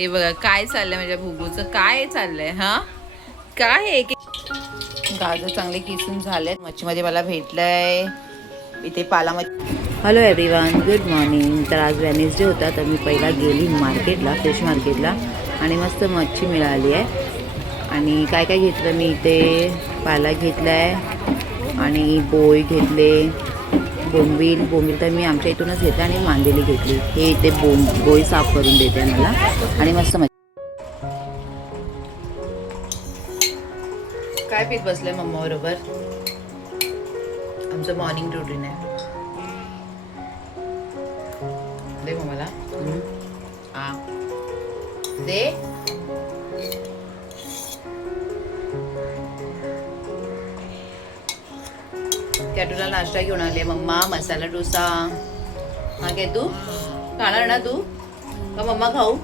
हे बघा काय चाललंय माझ्या भुगूचं, काय चाललंय हा, काय आहे गाजर चांगले किसून झालेत. मच्छीमध्ये मला भेटलंय इथे पाला मच्छी. Hello everyone, good morning. तर आज वेडनेसडे होता, तर मी पहिला गेली मार्केटला, फिश मार्केटला, आणि मस्त मच्छी मिळाली आहे. आणि काय काय घेतलं मी इथे, पाला घेतला आहे आणि बोई घेतले, बोंबील तर मी आमच्या इथूनच घेतला, आणि मांदेली घेतली. हे इथे बोई साफ करून देते मला, आणि मस्त मच्छी. काय पीत बसलंय मम्मा बरोबर, आमचं मॉर्निंग रुटीन आहे. दे मम्माला, हा दे. कॅटूला नाश्ता घेऊन आले मम्मा, मसाला डोसा. हा काय तू खाणार ना, तू का मम्मा खाऊ?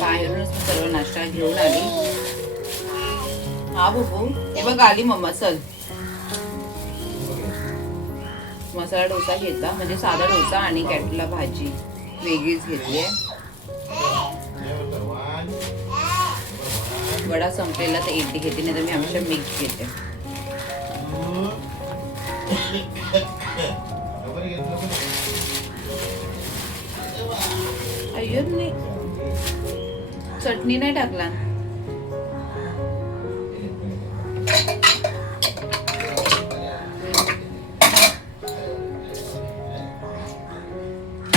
बाहेरूनच मी सर्व नाश्ता घेऊन आली. हा बघू, हे बघ आली मम्मा, चल. मसाला डोसा घेतला, म्हणजे साधा डोसा, आणि कॅटूला भाजी वेगळीच घेतली आहे. वडा संपलेला तर इडली घेते, नाही तर मी आमच्या मिक्स घेते. अय्यो नाही, चटणी नाही टाकला.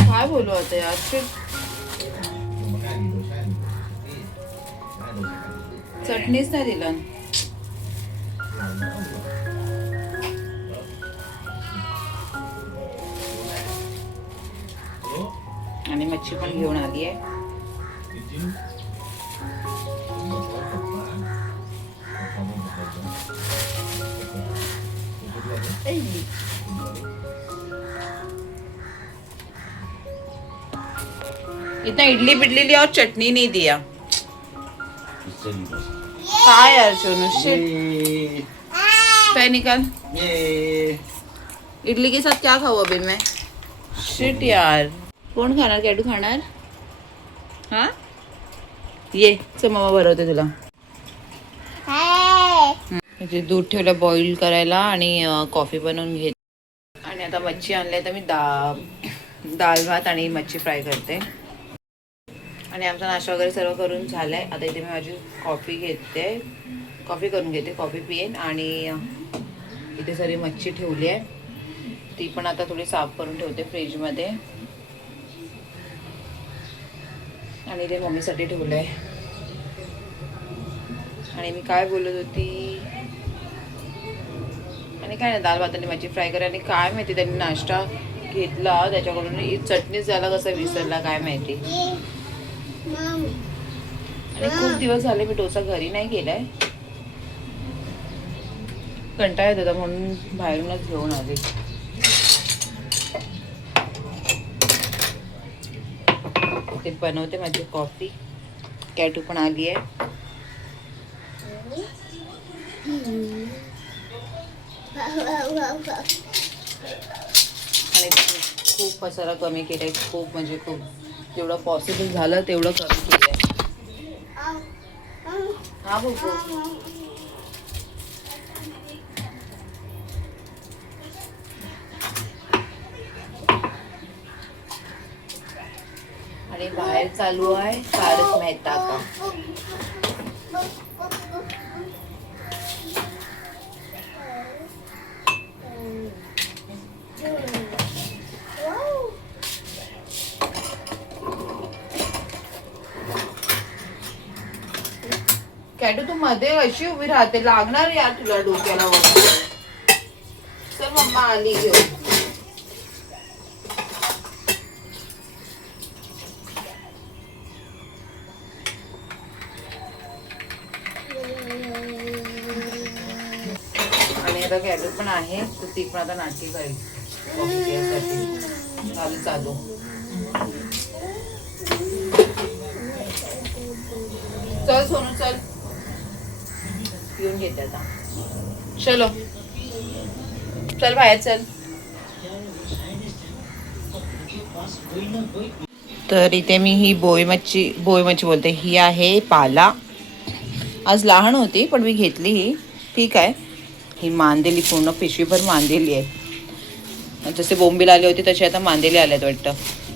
काय बोलू आता यार, चटणीच नाही दिला. आणि मच्छी पण घेऊन आली आहे. इतना इडली बिडली लिया और चटनी नहीं दिया. काय यार सोनू, शिट. पैर निकाल. इडली के साथ क्या खाऊ अभी मैं? शिट यार. कोण खाणार, कॅटू खाणार? हा ये चल, मम्मा भरवते तुला. इथे दूध ठेवलं बॉईल करायला, आणि कॉफी बनवून घेत. आणि आता मच्छी आणली, तर मी दाल भात आणि मच्छी फ्राय करते. आणि आमचा नाश्ता वगैरे सर्व करून झालाय. आता इथे मी माझी कॉफी करून घेते, कॉफी पिईन. आणि इथे सारी मच्छी ठेवली आहे, ती पण आता थोडी साफ करून ठेवते फ्रीजमध्ये. आणि इथे मम्मीसाठी ठेवलं आहे. आणि मी काय बोलत होती, आणि काय नाही, दाल भात आणि मच्छी फ्राय करा. आणि काय माहिती त्यांनी नाश्ता घेतला, त्याच्याकडून चटणीच झाला कसा विसरला काय माहिती. आणि खूप दिवस झाले मी डोसा घरी नाही केलाय, कंटाळा येत होता, म्हणून बाहेरूनच घेऊन आले. ते बनवते माझी कॉफी. कॅटू पण आली आहे. आणि खूप पसारा कमी केलाय, खूप म्हणजे खूप, जेवढं पॉसिबल झालं तेवढं कमी केलंय. हा बोल. आणि बाहेर चालू आहे तारक मेहता का. कॅटू तू मध्ये अशी उभी राहते, लागणार यार तुला डोक्याला वगैरे. चल मम्मा आली घेऊन. आणि आता कॅटू पण आहे, तर ती पण आता नाटकी करेल. चालू चल सोनू चल, येऊन घेते आता. चलो चल बाहेर चल. तर इथे मी ही बोई मच्छी बोलते, ही आहे पाला. आज लहान होती पण मी घेतली ही, ठीक आहे. ही मांदेली, पूर्ण पिशवीभर मांदेली आहे. जसे बोंबील आले होते तसे आता मांदेली आल्यात वाटतं.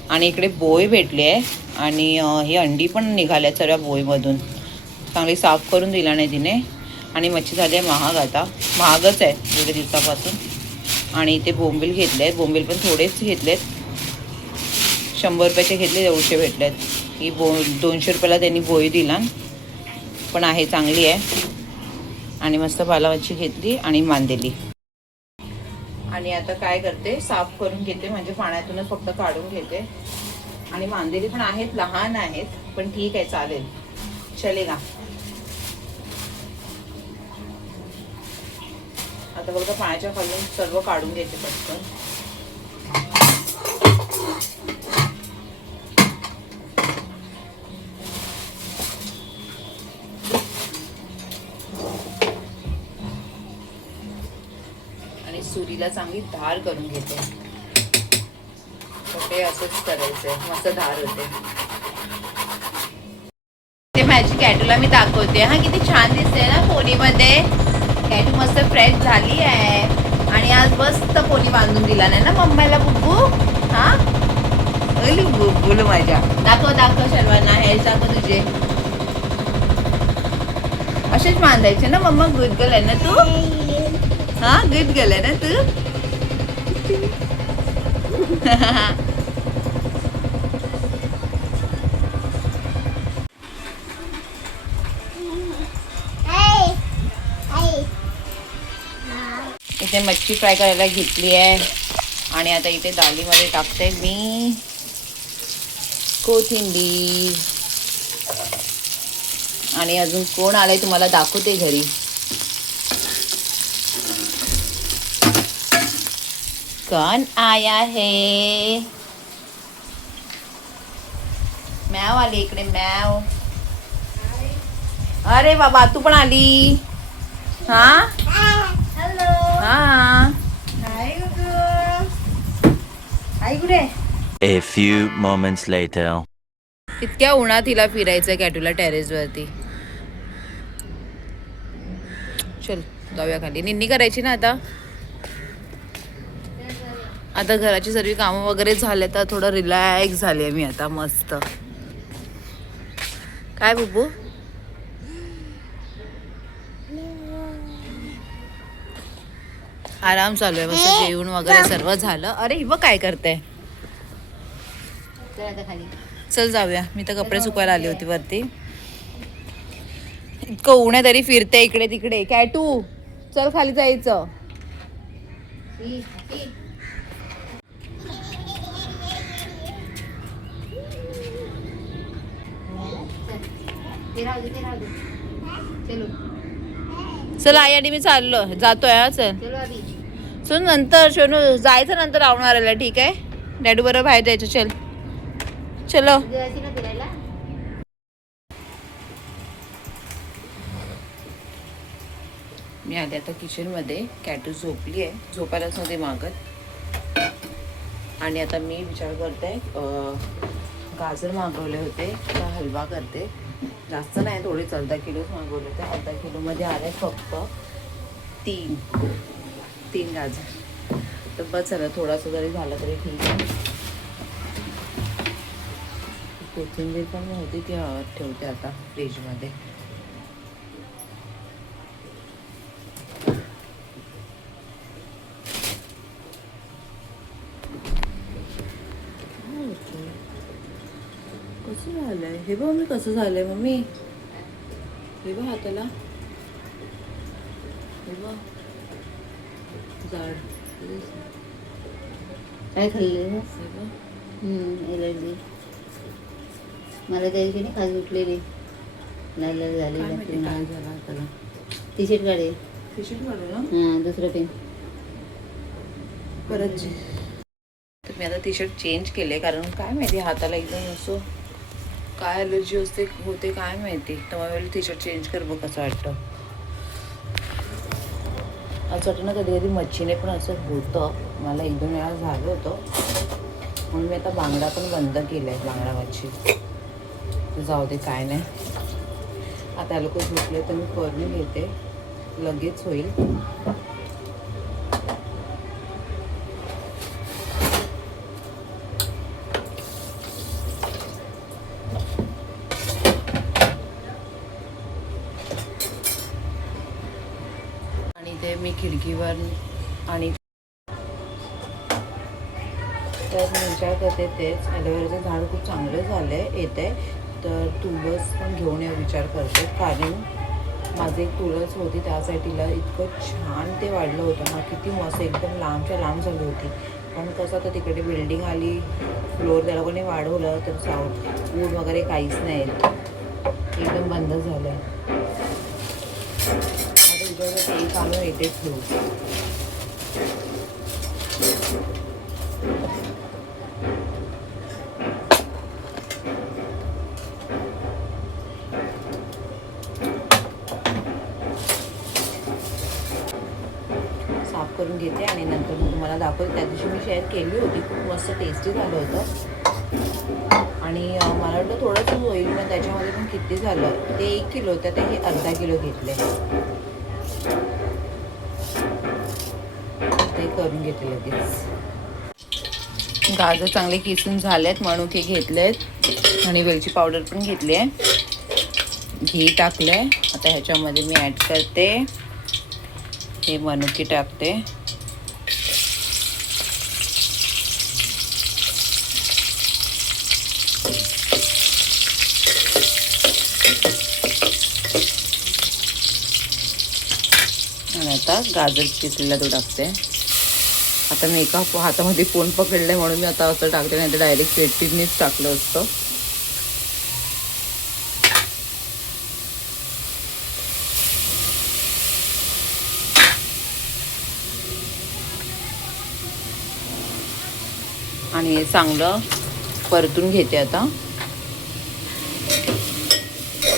आणि इकडे बोय भेटली आहे आणि ही अंडी पण निघाल्यात सर्व बोईमधून. चांगली साफ करून दिला नाही तिने. आणि मच्छी झाली आहे महाग, आता महागच आहे एवढ्या दिवसापासून. आणि इथे बोंबील घेतले आहेत, बोंबील पण थोडेच घेतलेत, 100 रुपयाचे घेतले, 150 भेटलेत. ही 200 रुपयाला त्यांनी बोई दिला, पण आहे चांगली आहे. आणि मस्त पाला मच्छी घेतली आणि मांदेली. आणि आता काय करते, साफ करून घेते, म्हणजे पाण्यातूनच फक्त काढून घेते. आणि मांदेली पण आहेत, लहान आहेत, पण ठीक आहे, चालेल, चलेगा. आता बघा पाण्याच्या खालून सर्व काढून घेते पटकन. आणि सुरीला चांगली धार करून घेते. ते असंच करायचंय, मस्त धार होते. ते माझी कॅटूला मी दाखवते हा, किती छान दिसते ना पोनीमध्ये. कॅटू मस्त फ्रेश झाली आहे. आणि आज मस्त पोनी बांधून दिला नाही ना मम्माला बुब्बू. हा अली बुब्बूल माझ्या. दाखव दाखव सर्वांना, हेअर दाखव तुझे. असेच बांधायचे ना मम्मा. गुड गर्ल आहे ना तू. हा गुड गर्ल आहे ना तू. इथे मच्छी फ्राय करायला घेतली आहे. आणि आता इथे दालीमध्ये टाकते मी कोथिंबीर. आणि अजून कोण आलंय तुम्हाला दाखवते घरी. कौन आया है. मॅव आली इकडे, मॅव. अरे बाबा तू पण आली. हा हा. आई कुठे. A few moments later. इतक्या उन्हात हिला फिरायचं कॅटूला टेरेस वरती. चल जाऊया खाली. निन्नी करायची ना आता. आता घराची सर्व कामं वगैरे झाले तर थोडं रिलॅक्स झाले मी आता मस्त. काय बुब्बू. आराम चालू आहे मस्त. जेवण वगैरे सर्व झालं. अरे ही बघ काय करते. चल जाऊया. मी तर कपडे सुकवायला आली होती वरती. इतकं ऊन आहे तरी फिरते इकडे तिकडे. कॅटू चल खाली जायचं. चल आई आणि मी चाललो, जातोय. हा चल. सोनू नंतर, सोनू जायचं नंतर आवणारायला. ठीक आहे डॅडू बरोबर बाहेर जायचं. चल चलो. मी आले आता किचनमध्ये. कॅटू झोपली आहे, झोपायलाच नव्हते मागत. आणि आता मी विचार करते, गाजर मागवले होते तर हलवा करते. जास्त नाही, थोडे अर्धा किलोच मागवले होते. अर्धा किलोमध्ये आले फक्त तीन गाजर. तर बस झालं, थोडासा जरी झाला तरी ठीक आहे. कोथिंबीर पण होती ती ठेवते आता फ्रीजमध्ये. कसं झालंय हे बघ मम्मी, कसं झालंय मम्मी. हे बघ हाताला, हे बघ जाड. काय खाल्ले एलर्जी. मला त्या दिवशी नाही खास उठलेली, लाल लाल झाली. काय झालं हाताला. टी शर्ट काढे. टी शर्ट काढू ना. हां दुसरं पेन परत. तर मी आता टी शर्ट चेंज केले कारण काय माहिती हाताला एकदम असं काय ॲलर्जी होते काय माहिती. तर मला टी शर्ट चेंज कर बघ कसं वाटतं. असं वाटतं ना कधी कधी मच्छीने पण असं होतं. मला 1-2 वेळा झालं होतं म्हणून मी आता बांगडा पण बंद केला आहे. बांगडा मच्छी तर जाऊ दे काय नाही. आता लोक झोपले तर मी करून घेते, लगेच होईल. आणि ते मी खिडकीवर आणि तर मी विचार करते तेच ॲलोवेराचं झाड खूप चांगलं झालं आहे येत आहे. तर तुळस पण घेऊन या विचार करते, कारण माझी एक तुळस होती त्या साईडला इतकं छान ते वाढलं होतं ना, किती मस्त एकदम लांबच्या लांब झाली होती. पण कसं आता तिकडे बिल्डिंग आली, फ्लोअर त्या लोकांनी वाढवलं तर साऊंड ऊन वगैरे काहीच नाही, एकदम बंद झालं आहे. आता विचार करते एक आणून येतेच ठेवू. साफ करून घेते आणि नंतर मी तुम्हाला दाखवते. त्या दिवशी मी शेअर केली होती, खूप मस्त टेस्टी झालं होतं. आणि मला वाटतं थोडंसं होईल, पण त्याच्यामध्ये पण किती झालं. ते 1 किलो होतं, ते हे अर्धा किलो घेतले. ते करून घेते लगेच. गाजर चांगले किसून झालेत, मनुके घेतलेत आणि वेलची पावडर पण घेतली आहे. घी टाकलं आहे. आता ह्याच्यामध्ये मी ॲड करते हे मनुके टाकते. आणि आता गाजर किसलेला तो टाकते. आता मी एका हातामध्ये फोन पकडलाय म्हणून मी आता असं टाकते, नाही तर डायरेक्ट पेटीनेच टाकलं असतं. आणि हे चांगलं परतून घेते आता.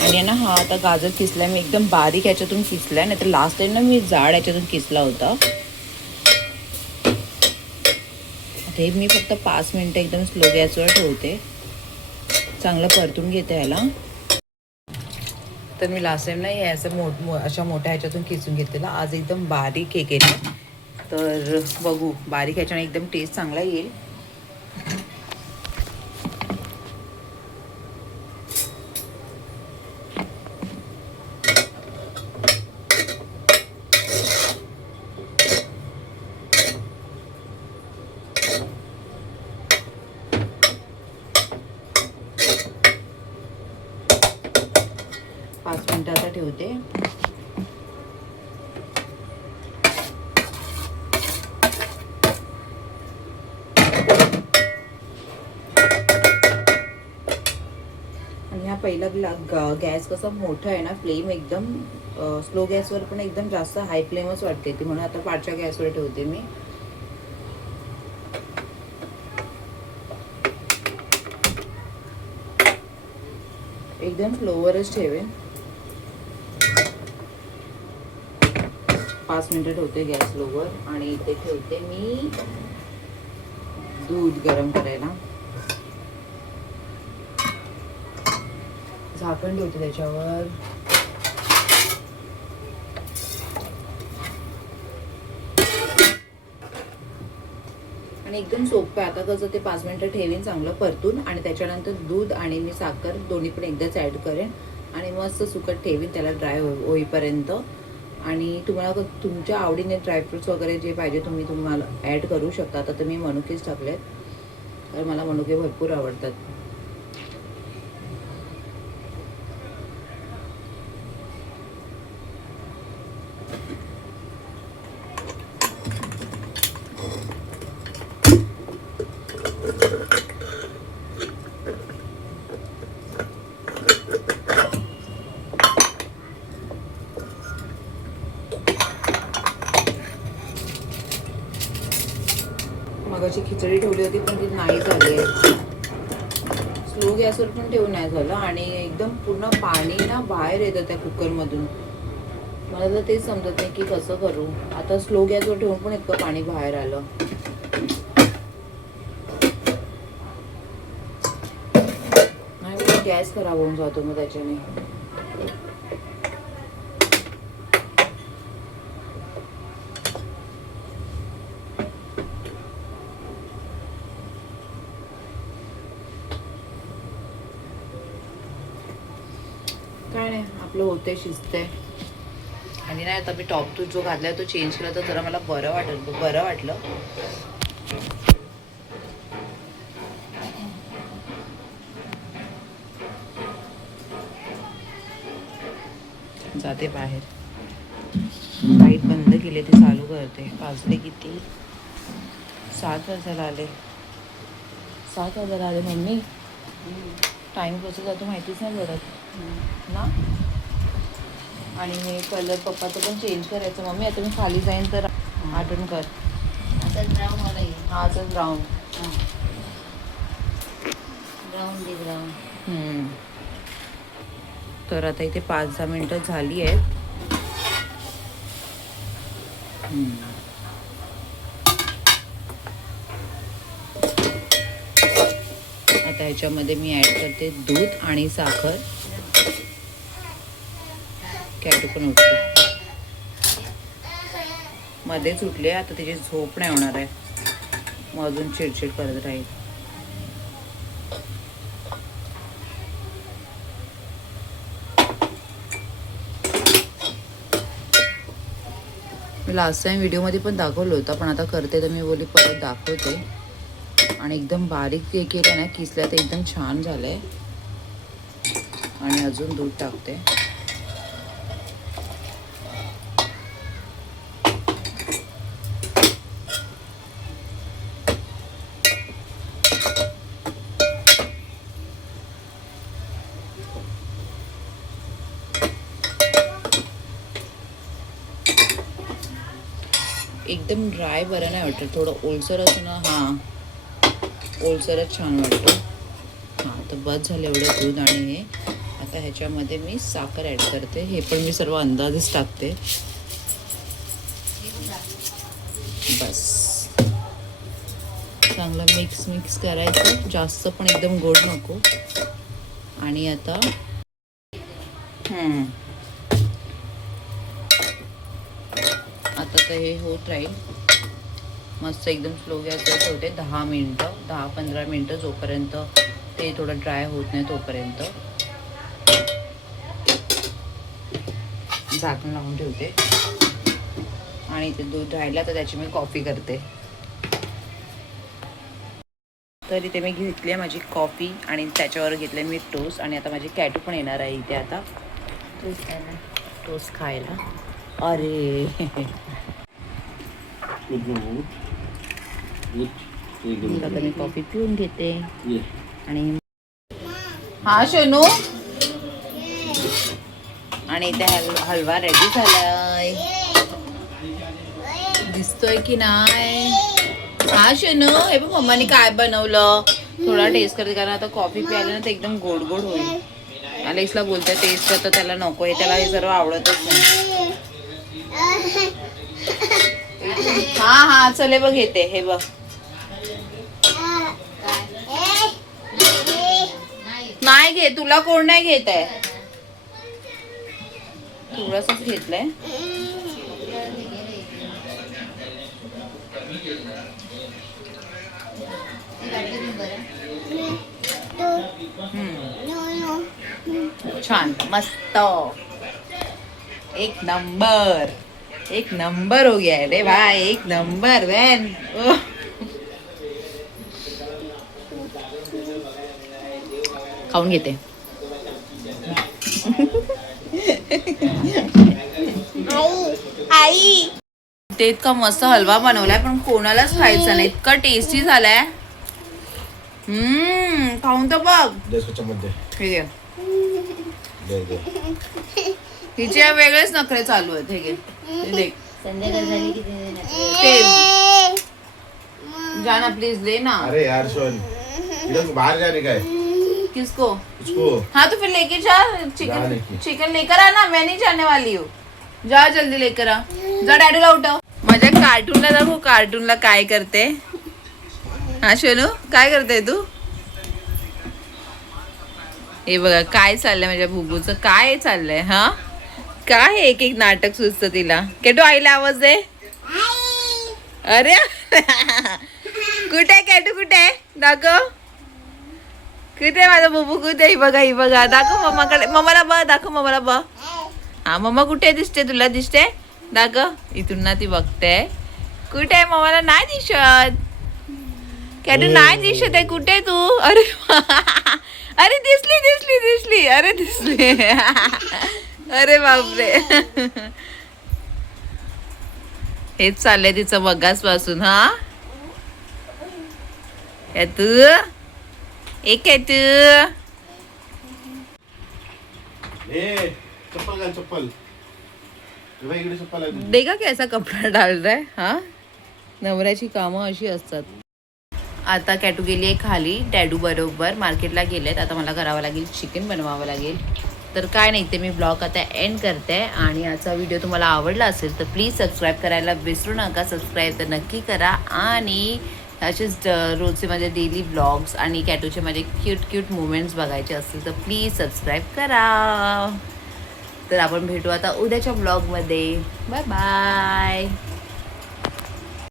आणि ना हा आता गाजर किसलाय मी एकदम बारीक याच्यातून किसलाय, नाही तर लास्ट टाइम ना मी जाड याच्यातून किसला होता. हे मी फक्त 5 मिनिटं एकदम स्लो गॅसवर ठेवते, चांगलं परतून घेते ह्याला. तर मी लास्ट टाइम ना हे असं अशा मोठ्या ह्याच्यातून किसून घेतलेलं, आज एकदम बारीक हे केलं. तर बघू, बारीक ह्याच्याने एकदम टेस्ट चांगला येईल. आता ठेवते. आणि हा पहिला गॅस कसा मोठा आहे ना, फ्लेम एकदम स्लो गॅसवर पण एकदम जास्त हाय फ्लेमच वाटते ती, म्हणून आता पाठच्या गॅसवर ठेवते मी. एकदम स्लोवरच ठेवेन. 5 मिनिटं ठेवते गॅस स्लोवर. आणि इथे ठेवते मी दूध गरम करायला. झाकण ठेवते त्याच्यावर. आणि एकदम सोपं आहे. आता कसं ते 5 मिनिटं ठेवीन चांगलं परतून, आणि त्याच्यानंतर दूध आणि मी साखर दोन्ही पण एकदाच ॲड करेन आणि मस्त सुकट ठेवीन त्याला ड्राय होईपर्यंत. आणि तुम्हाला तुमच्या आवडीने ड्रायफ्रुट्स वगैरे जे पाहिजे तुम्हाला ॲड करू शकता. आता मी मनुकेच टाकलेत, तर मला मनुके भरपूर आवडतात. मगाची खिचडी ठेवली होती पण ती नाही झाली आहे. स्लो स्लो गॅसवर पण ठेवून नाही झालं आणि एकदम पूर्ण पाणी ना बाहेर येतं त्या कुकरमधून. मला तर तेच समजत नाही की कसं करू. आता स्लो गॅसवर ठेवून पण इतकं पाणी बाहेर आलं. नाही गॅस खराब होऊन जातो मग त्याच्याने. काय नाही आपलं होतंय शिजतंय. आणि नाही आता मी टॉप टू जो घातलाय तो चेंज केला तर जरा मला बरं वाटलं. जाते बाहेर. लाईट बंद केली ते चालू करते. वाजले किती? 7 वाजायला आले. 7 वाजायला आले मम्मी. टाइम कसं जातो माहितीच नाही पडत ना. आणि हे कलर पप्पाचं पण चेंज करायचं मम्मी. आता मी खाली जाईन तर आठवण कर. आता ब्राऊन वाला येईल. हा असं ब्राऊन. ब्राऊन दे ब्राऊन. तर आता इथे 5-10 मिनटं झाली आहेत. आता ह्याच्यामध्ये मी ॲड करते दूध आणि साखर. कॅटू पण उठले मध्येच उठले. आता त्याची झोप नाही होणार आहे. मग अजून चिडचिड करत राहील. मी लास्ट टाइम व्हिडिओमध्ये पण दाखवलं होतं पण आता करते तर मी बोली परत दाखवते. आणि एकदम बारीक ते केलं ना किसल्या तर एकदम छान झालंय. आणि अजून दूध टाकते. एकदम ड्राय बरं नाही वाटत. थोडं ओलसर असं ना. हां ओलसरच छान वाटतं. हां तर बस झालं एवढं दूध. आणि हे आता ह्याच्यामध्ये मी साखर ॲड करते. हे पण मी सर्व अंदाजच टाकते. बस चांगलं मिक्स करायचं. जास्त पण एकदम गोड नको. आणि आता आता तर हे होत राहील. मस्त एकदम स्लो गॅसवर ठेवते 10-15 मिनटं जोपर्यंत ते थोडं ड्राय होत नाही तोपर्यंत. झाकण लावून ठेवते. आणि ते दूध राहिलं तर त्याची मी कॉफी करते. तर इथे मी घेतली आहे माझी कॉफी आणि त्याच्यावर घेतले मी टोस्ट. आणि आता माझी कॅटू पण येणार आहे इथे आता टोस्ट खायला. अरे आता मी कॉफी पिऊन घेते. आणि हा शनू. आणि इथे हलवा रेडी झालाय. दिसतोय की नाही. हा शनू हे बघ मम्माने काय बनवलं. थोडा टेस्ट करते कारण आता कॉफी प्यायला ना तर एकदम गोड गोड होईल. अलेक्सला बोलते टेस्ट करतं त्याला नको आहे. त्याला हे सर्व आवडतच नाही. हा चले बघ घेते. हे बघ नाही घे. तुला कोण नाही घेत आहे. थोडंसंच घेतलंय. छान मस्त एक नंबर हो गया है रे भाई. एक नंबर वैन. खाऊन घेते. आई ते इतका मस्त हलवा बनवलाय पण कोणालाच खायचा नाही. इतका टेस्टी झालाय. खाऊन तर बघ. ठीक आहे. हिचे वेगळेच नखरे चालू आहेत. हे घे. देख संध्याकाळ झाली की ते जाना प्लीज ले ना. अरे यार सोन इधर बाहर जाने का है. किसको? उसको हाँ तो फिर लेके जा चिकन चिकन लेकर आ ना, मैं नहीं जाने वाली हूँ. जा जल्दी लेकर आ. जा डॅडूला उठव. माझ्या कार्टूनला दाखव, कार्टूनला काय करते. हा शोनू काय करते तू? हे बघा काय चाललंय माझ्या भुगूचं, काय चाललंय. हा काय एक एक नाटक सुचतं तिला. केटू आईला आवाज दे. अरे कुठे आहे कॅटू, कुठे आहे दाखव. कुठे माझा बुबू, कुठे? ही बघा, ही बघा. दाखव मम्माकडे, मम्माला बघ, दाखव मम्माला बघ. हा मम्मा कुठे दिसते तुला? दिसते दाखव. इथून ना ती बघते. कुठे आहे? मम्माला नाही दिसत. कॅटू नाही दिसत आहे. कुठे तू? अरे अरे दिसली दिसली दिसली. अरे दिसली. अरे बापरे. हेच चाललंय तिचं बघास पासून. हा तू एक आहे तू. चप्पल घाल, चप्पल इकडे चप्पल आहे. देखा कैसा कपडा डाल रहा है. हा नवऱ्याची कामं अशी असतात. आता कॅटू गेली आहे खाली, डॅडू बरोबर मार्केटला गेलेत. आता मला करावं लागेल, चिकन बनवावं लागेल. तर काय नाही, ते मी ब्लॉग आता एंड करते. आणि आजचा व्हिडिओ तुम्हाला आवडला असेल तर प्लीज सबस्क्राईब करायला विसरू नका. सबस्क्राईब तर नक्की करा. आणि असेच रोजचे माझे डेली ब्लॉग्स आणि कॅटूचे माझे क्यूट मुमेंट्स बघायचे असतील तर प्लीज सबस्क्राईब करा. तर आपण भेटू आता उद्याच्या ब्लॉगमध्ये. Bye bye.